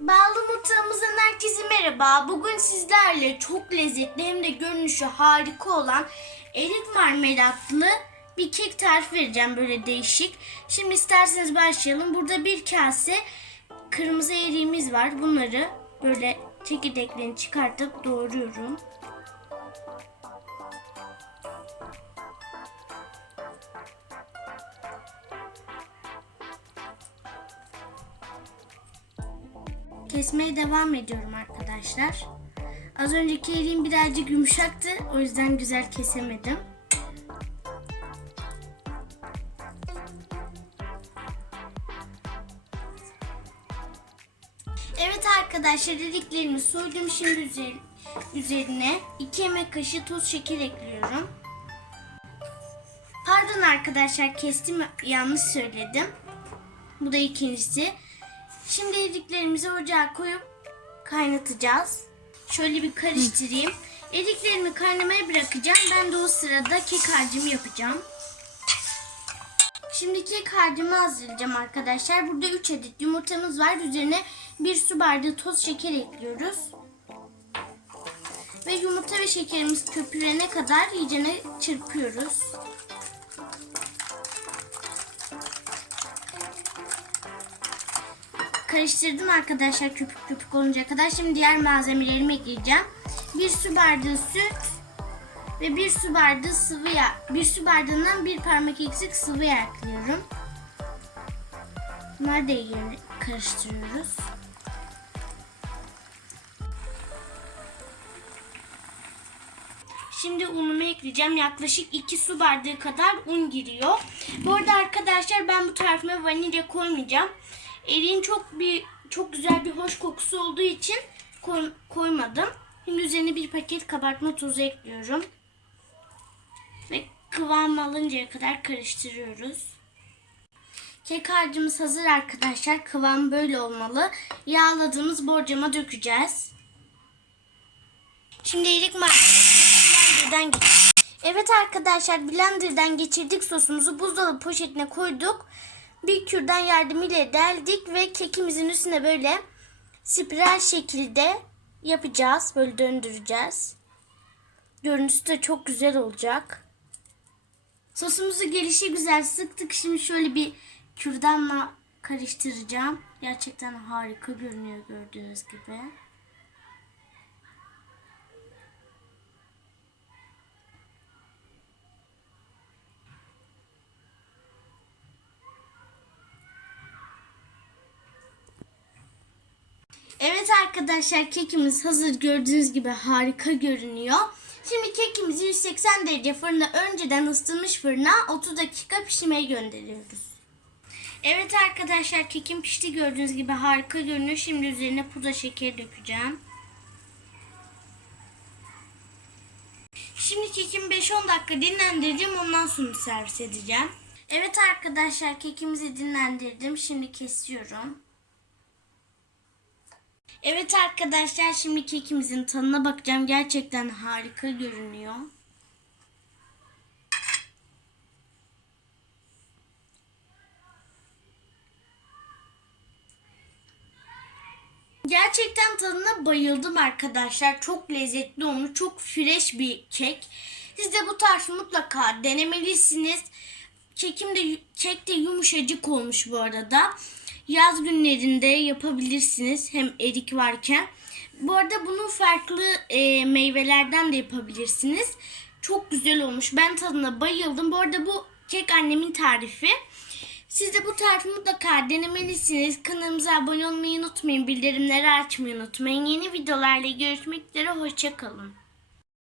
Bağlı mutfağımızdan herkese merhaba. Bugün sizlerle çok lezzetli hem de görünüşü harika olan erik marmelatlı bir kek tarifi vereceğim böyle değişik. Şimdi isterseniz başlayalım. Burada bir kase kırmızı eriğimiz var. Bunları böyle çekirdeklerini çıkartıp doğruyorum. Kesmeye devam ediyorum arkadaşlar. Az önceki eriğim birazcık yumuşaktı. O yüzden güzel kesemedim. Evet arkadaşlar eriklerimi soydum. Şimdi üzer- üzerine 2 yemek kaşığı toz şeker ekliyorum. Pardon arkadaşlar kestim yanlış söyledim. Bu da ikincisi. Şimdi eriklerimizi ocağa koyup kaynatacağız. Şöyle bir karıştırayım. Eriklerimi kaynamaya bırakacağım. Ben de o sırada kek harcımı yapacağım. Şimdi kek harcımı hazırlayacağım arkadaşlar. Burada 3 adet yumurtamız var. Üzerine 1 su bardağı toz şeker ekliyoruz. Ve yumurta ve şekerimiz köpürene kadar iyicene çırpıyoruz. Karıştırdım arkadaşlar köpük köpük olunca kadar. Şimdi diğer malzemelerimi ekleyeceğim. Bir su bardağı süt ve bir su bardağı sıvı yağ. Bir su bardağından bir parmak eksik sıvı yağ ekliyorum. Bunları da iyi karıştırıyoruz. Şimdi unumu ekleyeceğim. Yaklaşık 2 su bardağı kadar un giriyor. Bu arada arkadaşlar ben bu tarifime vanilya koymayacağım. Eriğin çok bir çok güzel bir hoş kokusu olduğu için koy- koymadım. Şimdi üzerine bir paket kabartma tozu ekliyorum. Ve kıvam alıncaya kadar karıştırıyoruz. Kek harcımız hazır arkadaşlar. Kıvam böyle olmalı. Yağladığımız borcama dökeceğiz. Şimdi erik blenderdan geçirdik. Evet arkadaşlar blenderdan geçirdik sosumuzu buzdolabı poşetine koyduk. Bir kürdan yardımıyla deldik ve kekimizin üstüne böyle spiral şekilde yapacağız. Böyle döndüreceğiz. Görüntüsü de çok güzel olacak. Sosumuzu gelişi güzel sıktık. Şimdi şöyle bir kürdanla karıştıracağım. Gerçekten harika görünüyor gördüğünüz gibi. Arkadaşlar kekimiz hazır gördüğünüz gibi harika görünüyor. Şimdi kekimizi 180 derece fırına önceden ısıtılmış fırına 30 dakika pişirmeye gönderiyoruz. Evet arkadaşlar kekim pişti gördüğünüz gibi harika görünüyor. Şimdi üzerine pudra şekeri dökeceğim. Şimdi kekimi 5-10 dakika dinlendireceğim ondan sonra servis edeceğim. Evet arkadaşlar kekimizi dinlendirdim. Şimdi kesiyorum. Evet arkadaşlar şimdi kekimizin tadına bakacağım. Gerçekten harika görünüyor. Gerçekten tadına bayıldım arkadaşlar. Çok lezzetli olmuş. Çok fresh bir kek. Siz de bu tarifi mutlaka denemelisiniz. Kekim de kek de yumuşacık olmuş bu arada. Yaz günlerinde yapabilirsiniz hem erik varken. Bu arada bunu farklı e, meyvelerden de yapabilirsiniz. Çok güzel olmuş. Ben tadına bayıldım. Bu arada bu kek annemin tarifi. Siz de bu tarifi mutlaka denemelisiniz. Kanalımıza abone olmayı unutmayın. Bildirimleri açmayı unutmayın. Yeni videolarla görüşmek üzere. Hoşçakalın.